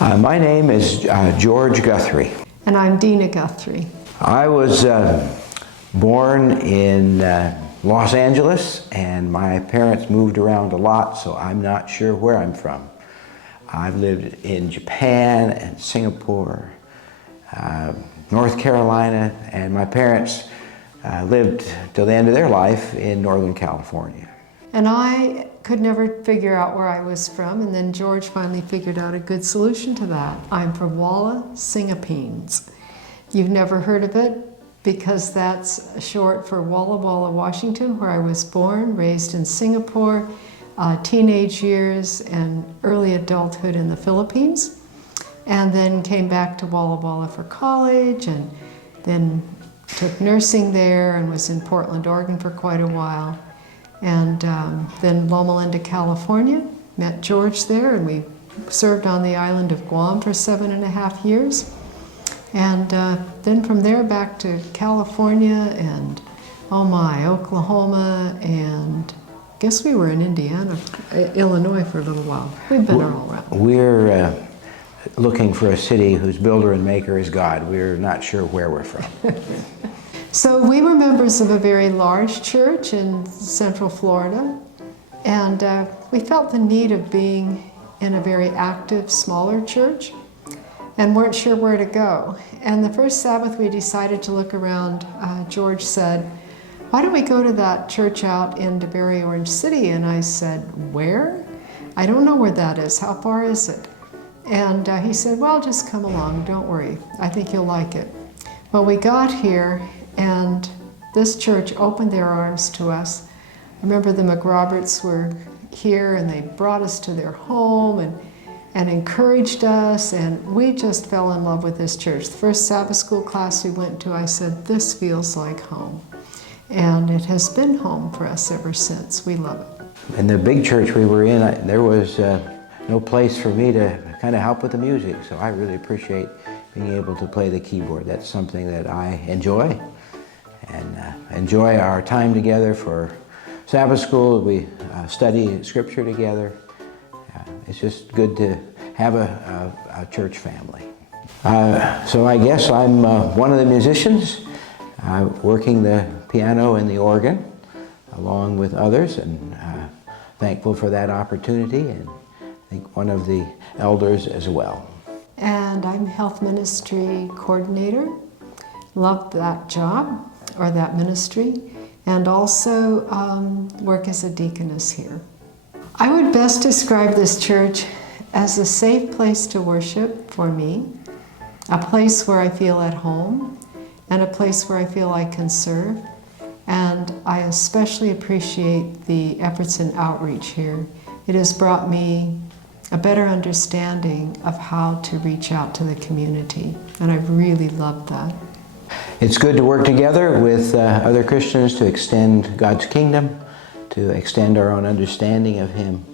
My name is George Guthrie. And I'm Dena Guthrie. I was born in Los Angeles, and my parents moved around a lot, so I'm not sure where I'm from. I've lived in Japan and Singapore, North Carolina, and my parents lived till the end of their life in Northern California. And I could never figure out where I was from, and then George finally figured out a good solution to that. I'm from Walla, Singapines. You've never heard of it because that's short for Walla Walla, Washington, where I was born, raised in Singapore, teenage years and early adulthood in the Philippines, and then came back to Walla Walla for college, and then took nursing there and was in Portland, Oregon for quite a while. And then Loma Linda, California, met George there, and we served on the island of Guam for 7.5 years. And then from there back to California and, oh my, Oklahoma, and I guess we were in Indiana, Illinois for a little while. We've been all around. We're looking for a city whose builder and maker is God. We're not sure where we're from. So we were members of a very large church in Central Florida, and we felt the need of being in a very active, smaller church and weren't sure where to go. And the first Sabbath we decided to look around, George said, "Why don't we go to that church out in DeBary-Orange City?" And I said, "Where? I don't know where that is. How far is it?" And he said, "Well, just come along. Don't worry. I think you'll like it." Well, we got here, and this church opened their arms to us. I remember the McRoberts were here, and they brought us to their home and encouraged us, and we just fell in love with this church. The first Sabbath school class we went to, I said, "This feels like home." And it has been home for us ever since. We love it. In the big church we were in, there was no place for me to kind of help with the music, so I really appreciate being able to play the keyboard. That's something that I enjoy, and enjoy our time together for Sabbath school. We study Scripture together. It's just good to have a church family. So I guess I'm one of the musicians, working the piano and the organ along with others, and thankful for that opportunity, and I think one of the elders as well. And I'm health ministry coordinator. Love that job, or that ministry, and also work as a deaconess here. I would best describe this church as a safe place to worship for me, a place where I feel at home, and a place where I feel I can serve. And I especially appreciate the efforts in outreach here. It has brought me a better understanding of how to reach out to the community, and I've really loved that. It's good to work together with other Christians to extend God's kingdom, to extend our own understanding of Him.